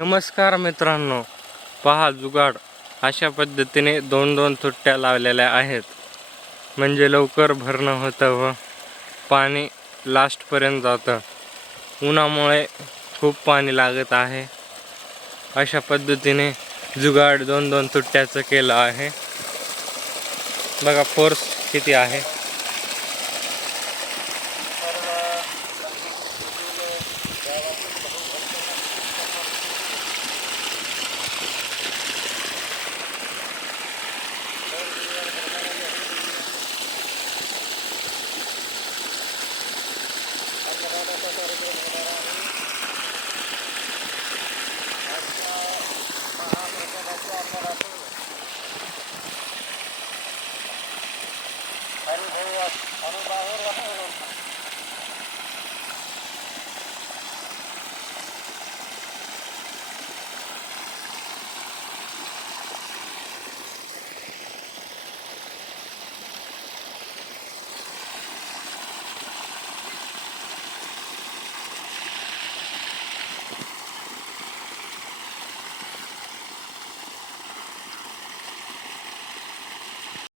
नमस्कार मित्रांनो, पहा जुगाड अशा पद्धतीने दोन दोन तुट्ट्या लावलेल्या आहेत, म्हणजे लवकर भरणं होतं व पाणी लास्टपर्यंत जातं. उन्हामुळे खूप पाणी लागत आहे. अशा पद्धतीने जुगाड दोन दोन तुट्ट्याचं केलं आहे. बघा फोर्स किती आहे.